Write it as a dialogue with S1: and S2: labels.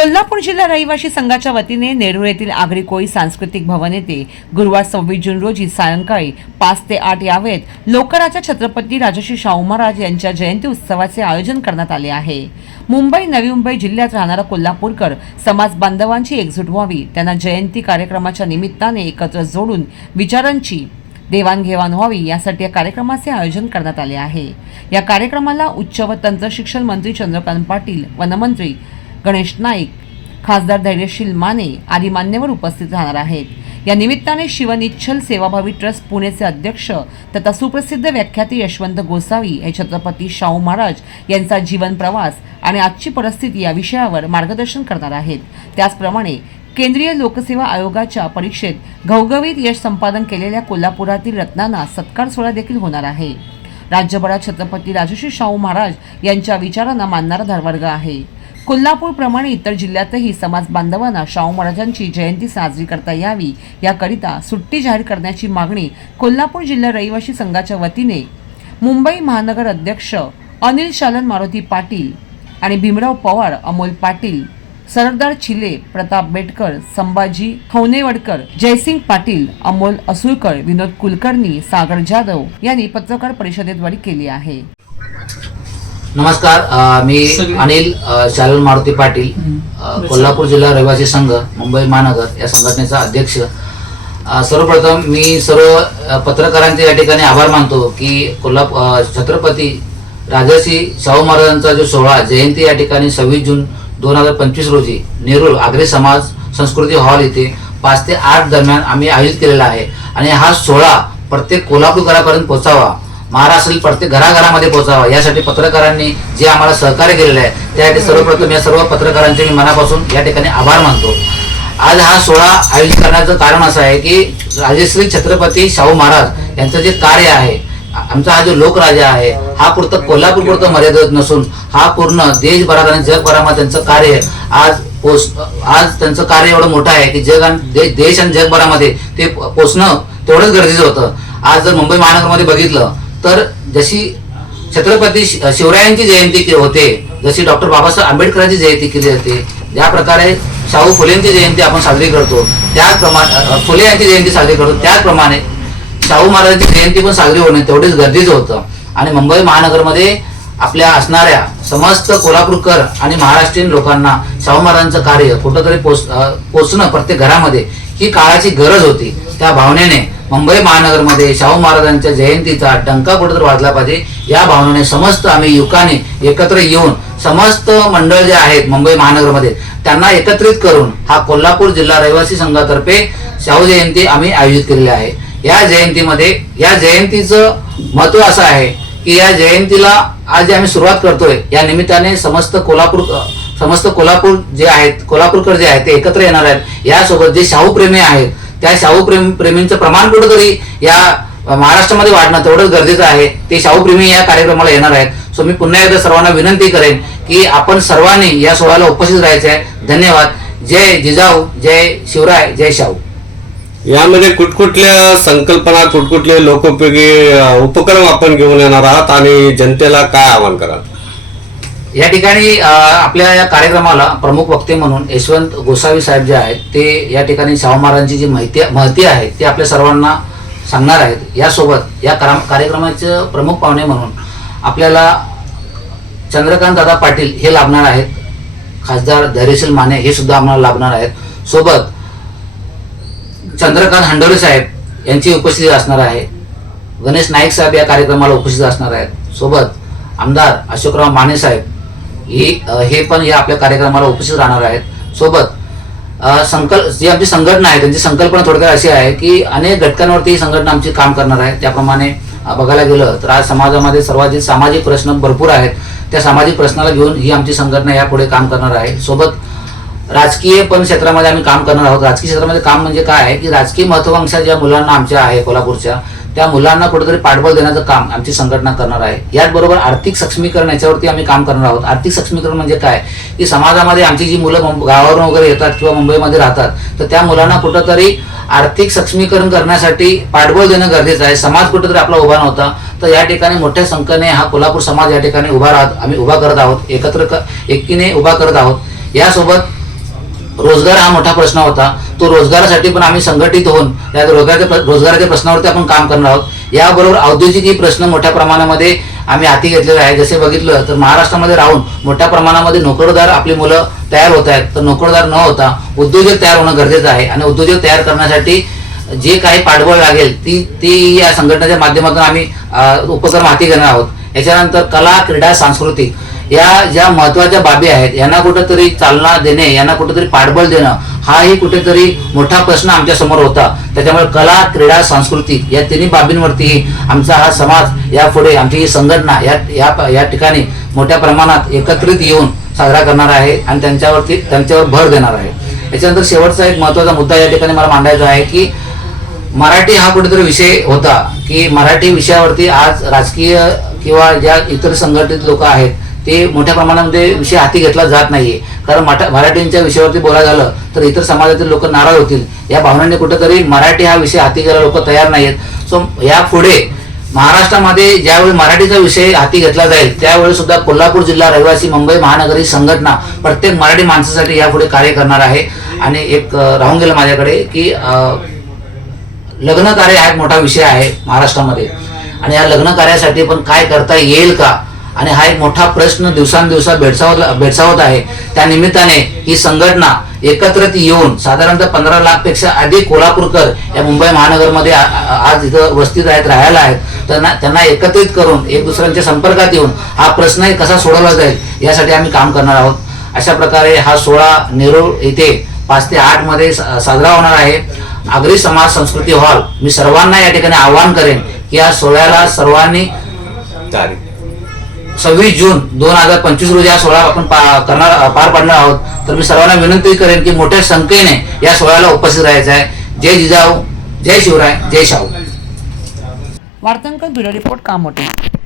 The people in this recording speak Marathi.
S1: कोल्हापूर जिल्हा रहिवासी संघाच्या वतीने नेरूळ येथील आगरी कोळी सांस्कृतिक भवन येथे गुरुवार सव्वीस जून रोजी सायंकाळी पाच ते आठ यावेत लोकराजा छत्रपती राजश्री शाहू महाराज यांच्या जयंती उत्सवाचे आयोजन करण्यात आले आहे. मुंबई नवी मुंबई जिल्ह्यात राहणारा कोल्हापूरकर समाज बांधवांची एकजूट व्हावी त्यांना जयंती कार्यक्रमाच्या निमित्ताने एकत्र जोडून विचारांची देवाणघेवाण व्हावी यासाठी या कार्यक्रमाचे आयोजन करण्यात आले आहे. या कार्यक्रमाला उच्च व तंत्रशिक्षण मंत्री चंद्रकांत पाटील वनमंत्री गणेश नाईक खासदार धैर्यशील माने आदी मान्यवर उपस्थित राहणार आहेत. या निमित्ताने शिवनिच्छल सेवाभावी ट्रस्ट पुणेचे अध्यक्ष तथा सुप्रसिद्ध व्याख्याते यशवंत गोसावी हे छत्रपती शाहू महाराज यांचा जीवन प्रवास आणि आजची परिस्थिती या विषयावर मार्गदर्शन करणार आहेत. त्याचप्रमाणे केंद्रीय लोकसेवा आयोगाच्या परीक्षेत घवघवीत यश संपादन केलेल्या कोल्हापुरातील रत्नांना सत्कार सोहळा देखील होणार आहे. राज्यभरात छत्रपती राजश्री शाहू महाराज यांच्या विचारांना मानणारा धर्मवर्ग आहे. कोल्हापूरप्रमाणे इतर जिल्ह्यातही समाज बांधवांना शाहू महाराजांची जयंती साजरी करता यावी याकरिता सुट्टी जाहीर करण्याची मागणी कोल्हापूर जिल्हा रहिवासी संघाच्या वतीने मुंबई महानगर अध्यक्ष अनिल शालन मारुती पाटील आणि भीमराव पवार अमोल पाटील सरदार छिले प्रताप बेटकर संभाजी खवनेवडकर जयसिंग पाटील अमोल असुळकर विनोद कुलकर्णी सागर जाधव यांनी पत्रकार परिषदेद्वारे केली आहे.
S2: नमस्कार मी अनिल शालन मारुती पाटील कोल्हापूर जिल्हा रहिवासी संघ मुंबई महानगर या संघटनेचा अध्यक्ष. सर्वप्रथम मी सर्व पत्रकारांचे या ठिकाणी आभार मानतो की कोल्हापूर छत्रपती राजर्षी शाहू महाराजांचा जो सोहळा जयंती या ठिकाणी सव्वीस जून दोन हजार पंचवीस रोजी नेरूळ आग्रे समाज संस्कृती हॉल इथे पाच ते आठ दरम्यान आम्ही आयोजित केलेला आहे. आणि हा सोहळा प्रत्येक कोल्हापूरकरापर्यंत पोहोचावा महाराष्ट्रातील प्रत्येक घराघरामध्ये पोहोचावा. यासाठी पत्रकारांनी जे आम्हाला सहकार्य केलेलं आहे त्यासाठी सर्वप्रथम या सर्व पत्रकारांचे मी मनापासून या ठिकाणी आभार मानतो. आज हा सोहळा आयोजित करण्याचं कारण असं आहे की राजश्री छत्रपती शाहू महाराज यांचं जे कार्य आहे आमचा हा जो लोकराजा आहे हा पुरतं कोल्हापूर पुरतं मर्यादित नसून हा पूर्ण देशभरात आणि जगभरामध्ये त्यांचं कार्य आज पोच आज त्यांचं कार्य एवढं मोठं आहे की जग आणि दे- देश आणि जगभरामध्ये ते पोचणं तेवढंच गरजेचं होतं. आज जर मुंबई महानगरमध्ये बघितलं तर जशी छत्रपती शिवरायांची जयंती होते जशी डॉक्टर बाबासाहेब आंबेडकरांची जयंती केली जाते ज्या प्रकारे शाहू फुलेंची जयंती आपण साजरी करतो त्याचप्रमाणे फुले यांची जयंती साजरी करतो त्याचप्रमाणे शाहू महाराजांची जयंती पण साजरी होणे तेवढेच गरजेचं होतं. आणि मुंबई महानगरमध्ये आपल्या असणाऱ्या समस्त कोल्हापूरकर आणि महाराष्ट्रीयन लोकांना शाहू महाराजांचं कार्य कुठंतरी पोच पोचणं प्रत्येक घरामध्ये ही काळाची गरज होती. त्या भावनेने मुंबई महानगरमध्ये शाहू महाराजांच्या जयंतीचा डंका कुठेतरी वाजला पाहिजे. या भावनेने समस्त आम्ही युवकाने एकत्र येऊन समस्त मंडळ जे आहेत मुंबई महानगरमध्ये त्यांना एकत्रित करून हा कोल्हापूर जिल्हा रहिवासी संघातर्फे शाहू जयंती आम्ही आयोजित केलेली आहे. या जयंतीमध्ये या जयंतीचं महत्त्व असं आहे की या जयंतीला आज जे आम्ही सुरुवात करतोय या निमित्ताने समस्त कोल्हापूर समस्त कोल्हापूर जे आहेत कोल्हापूरकर जे आहेत ते एकत्र येणार आहेत. यासोबत जे शाहू प्रेमी आहेत त्या शाहू प्रेम प्रेमींचं प्रमाण कुठंतरी या महाराष्ट्रामध्ये वाढणं तेवढंच गरजेचं आहे. ते शाहू प्रेमी या कार्यक्रमाला येणार आहेत. सो मी पुन्हा एकदा सर्वांना विनंती करेन की आपण सर्वांनी या सोहळ्याला उपस्थित राहायचं आहे धन्यवाद. जय जिजाऊ जय शिवराय जय शाहू.
S3: यामध्ये कुठकुठल्या संकल्पना कुठकुठले लोकोपयोगी उपक्रम आपण घेऊन येणार आहात आणि जनतेला काय आवाहन कराल?
S2: या ठिकाणी आपल्या या कार्यक्रमाला प्रमुख वक्ते म्हणून यशवंत गोसावी साहेब जे आहेत ते या ठिकाणी शाहू महाराजांची जी माहिती महती आहे ती आपल्या सर्वांना सांगणार आहेत. यासोबत या करा- कार्यक्रमाचे प्रमुख पाहुणे म्हणून आपल्याला चंद्रकांत दादा पाटील हे लाभणार आहेत. खासदार धैर्यशील माने हे सुद्धा आम्हाला लाभणार आहेत. सोबत चंद्रकांत हंडोरे साहेब यांची उपस्थिती असणार आहे. गणेश नाईक साहेब या कार्यक्रमाला उपस्थित असणार आहेत. सोबत आमदार अशोकराव माने साहेब हे हे पण या आपल्या कार्यक्रमाला उपस्थित राहणार आहेत. सोबत संकल्प जी आमची संघटना आहे त्यांची संकल्पना थोडक्यात अशी आहे की अनेक घटकांवरती ही संघटना आमची काम करणार आहे. त्याप्रमाणे बघायला गेलं तर आज समाजामध्ये सर्वात जे सामाजिक प्रश्न भरपूर आहेत. त्या सामाजिक प्रश्नाला घेऊन ही आमची संघटना यापुढे काम करणार आहे. सोबत राजकीय पण क्षेत्रामध्ये आम्ही काम करणार आहोत. राजकीय क्षेत्रामध्ये काम म्हणजे काय आहे की राजकीय महत्वाकांक्षा ज्या मुलांना आमच्या आहे कोल्हापूरच्या त्या मुलांना कुठेतरी पाठबळ देण्याचं काम आमची संघटना करणार आहे. याचबरोबर आर्थिक सक्षमीकरण याच्यावरती आम्ही काम करणार आहोत. आर्थिक सक्षमीकरण म्हणजे काय? की समाजामध्ये आमची जी मुलं गावावरून वगैरे येतात किंवा मुंबईमध्ये राहतात तर त्या मुलांना कुठंतरी आर्थिक सक्षमीकरण करण्यासाठी पाठबळ देणं गरजेचं आहे. समाज कुठेतरी आपला उभा नव्हता तर या ठिकाणी मोठ्या संख्येने हा कोल्हापूर समाज या ठिकाणी उभा राहत आम्ही उभा करत आहोत. एकत्र एकीने उभा करत आहोत. यासोबत रोजगार हा मोठा प्रश्न होता. तो रोजगारासाठी पण आम्ही संघटित होऊन या रोजगाराच्या रोजगाराच्या प्रश्नावरती आपण काम करणार आहोत. याबरोबर औद्योगिकी प्रश्न मोठ्या प्रमाणामध्ये आम्ही हाती घेतलेले आहे जसे बघितलं तर महाराष्ट्रामध्ये राहून मोठ्या प्रमाणामध्ये नोकरदार आपली मुलं तयार होत आहेत. तर नोकरदार न होता उद्योजक तयार होणं गरजेचं आहे आणि उद्योजक तयार करण्यासाठी जे काही पाठबळ लागेल ती ती या संघटनेच्या माध्यमातून आम्ही उपक्रम हाती घेणार आहोत. याच्यानंतर कला क्रीडा सांस्कृतिक या ज्या महत्त्वाच्या बाबी आहेत यांना कुठेतरी चालना देणे यांना कुठेतरी पाठबळ देणं हाही कुठेतरी मोठा प्रश्न आमच्यासमोर होता. त्याच्यामुळे कला क्रीडा सांस्कृतिक या तिन्ही बाबींवरती आमचा हा समाज यापुढे आमची ही संघटना या या या ठिकाणी मोठ्या प्रमाणात एकत्रित येऊन साजरा करणार आहे आणि त्यांच्यावरती त्यांच्यावर भर देणार आहे. याच्यानंतर शेवटचा एक महत्त्वाचा मुद्दा या ठिकाणी मला मांडायचा आहे की मराठी हा कुठेतरी विषय होता की मराठी विषयावरती आज राजकीय किंवा ज्या इतर संघटित लोक आहेत ते मोठ्या प्रमाणामध्ये विषय हाती घेतला जात नाहीये. कारण मठा मराठींच्या विषयावरती बोला झालं तर इतर समाजातील लोक नाराज होतील. या भावनेने कुठेतरी मराठी हा विषय हाती घ्यायला लोक तयार नाहीयेत. सो यापुढे महाराष्ट्रामध्ये ज्यावेळी मराठीचा विषय हाती घेतला जाईल त्यावेळी सुद्धा कोल्हापूर जिल्हा रहिवासी मुंबई महानगर ही संघटना प्रत्येक मराठी माणसासाठी यापुढे कार्य करणार आहे. आणि एक राहून गेलं माझ्याकडे की लग्न कार्य हा एक मोठा विषय आहे महाराष्ट्रामध्ये. आणि या लग्न कार्यासाठी पण काय करता येईल का आणि हा एक मोठा प्रश्न दिवसांदिवसा भेडसावत भेडसावत आहे. त्या निमित्ताने ही संघटना एकत्रित येऊन साधारणतः पंधरा लाखपेक्षा अधिक कोल्हापूरकर या मुंबई महानगरमध्ये आज इथं वस्तीत आहेत राहायला आहेत. त्यांना त्यांना एकत्रित करून एक दुसऱ्यांच्या संपर्कात येऊन हा प्रश्नही कसा सोडवला जाईल यासाठी आम्ही काम करणार आहोत. अशा प्रकारे हा सोहळा नेरूळ येथे पाच ते आठमध्ये साजरा होणार आहे. आगरी समाज संस्कृती हॉल मी सर्वांना या ठिकाणी आवाहन करेन की या सोहळ्याला सर्वांनी
S3: तारीख.
S2: सव्वीस जून दोन हजार पंचवीस रोजी हा सोहळा आपण करणार पार पाडणार आहोत. तर मी सर्वांना विनंती करेन की मोठ्या संख्येने या सोहळ्याला उपस्थित राहायचं आहे. जय जिजाऊ जय शिवराय जय शाहू.
S1: वार्तांकन ब्युरो रिपोर्ट कामोटे.